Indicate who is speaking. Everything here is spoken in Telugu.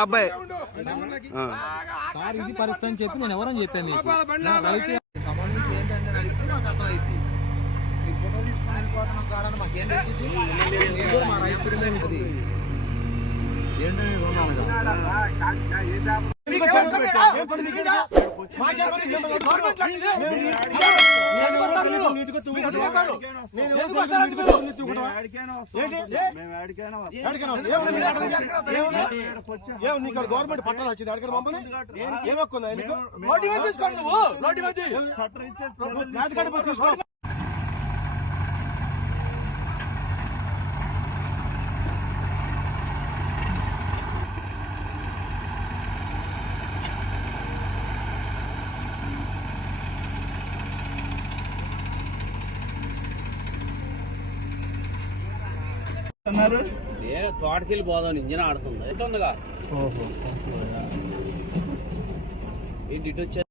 Speaker 1: అబ్బాయి.
Speaker 2: సార్ ఇది పరిస్థితి అని చెప్పి నేను ఎవరని చెప్పాను మీకు సంబంధించి ఏంటంటే అని అడిగితే నాకు అర్థమైంది ఈ ఫోటో తీసుకొని వెళ్ళిపోతున్నాం కాడని మాకేం తెచ్చింది నేను కూడా మా రైతు తిరిగి ఉంటుంది ఏంటంటే.
Speaker 3: గవర్నమెంట్ పట్టాలు వచ్చింది అడిగారు మమ్మల్ని? ఏమక్కుందా? తీసుకో.
Speaker 4: నేను తోటకెళ్ళి పోదాం ఇంజిన్ ఆడుతుంది. తొందరగా ఏంటి ఇటు వచ్చే